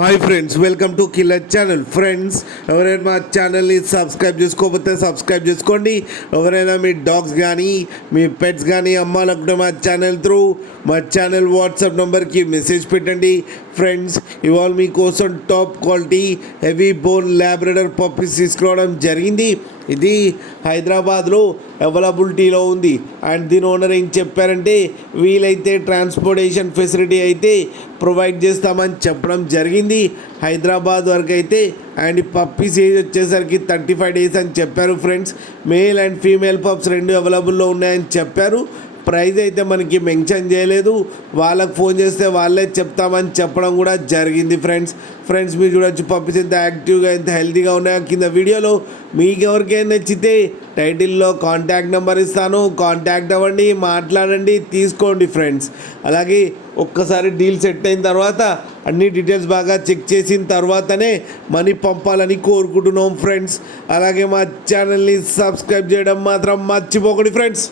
Hi friends, welcome to killer channel. Friends, ఎవరైనా మా ఛానల్ని సబ్స్క్రైబ్ చేసుకోకపోతే సబ్స్క్రైబ్ చేసుకోండి. ఎవరైనా మీ డాగ్స్ కానీ మీ పెట్స్ కానీ అమ్మాలనుకుంటే మా ఛానల్ త్రూ మా ఛానల్ వాట్సాప్ నెంబర్కి మెసేజ్ పెట్టండి. ఫ్రెండ్స్, ఇవాళ మీకోసం top quality heavy bone Labrador puppies తీసుకురావడం జరిగింది. ఇది హైదరాబాద్లో అవైలబిలిటీలో ఉంది. అండ్ దీని ఓనర్ ఏం చెప్పారంటే, వీలైతే ట్రాన్స్పోర్టేషన్ ఫెసిలిటీ అయితే ప్రొవైడ్ చేస్తామని చెప్పడం జరిగింది. హైదరాబాద్ వరకు అయితే. అండ్ ఈ పప్పీస్ ఏజ్ వచ్చేసరికి 35 days అని చెప్పారు. Friends, male and female pups రెండు అవైలబుల్లో ఉన్నాయని చెప్పారు. ప్రైజ్ అయితే మనకి మెన్షన్ చేయలేదు. వాళ్ళకి ఫోన్ చేస్తే వాళ్ళే చెప్తామని చెప్పడం కూడా జరిగింది. ఫ్రెండ్స్ మీరు చూడొచ్చు పప్పీస్ ఎంత యాక్టివ్గా ఎంత హెల్తీగా ఉన్నాయో. కింద వీడియోలో మీకు ఎవరికైనా నచ్చితే టైటిల్లో కాంటాక్ట్ నెంబర్ ఇస్తాను, కాంటాక్ట్ అవ్వండి, మాట్లాడండి, తీసుకోండి. ఫ్రెండ్స్, అలాగే ఒక్కసారి డీల్ సెట్ అయిన తర్వాత అన్ని డీటెయిల్స్ బాగా చెక్ చేసిన తర్వాతనే మనీ పంపాలని కోరుకుంటున్నాం. ఫ్రెండ్స్, అలాగే మా ఛానల్ని సబ్స్క్రైబ్ చేయడం మాత్రం మర్చిపోకండి. ఫ్రెండ్స్.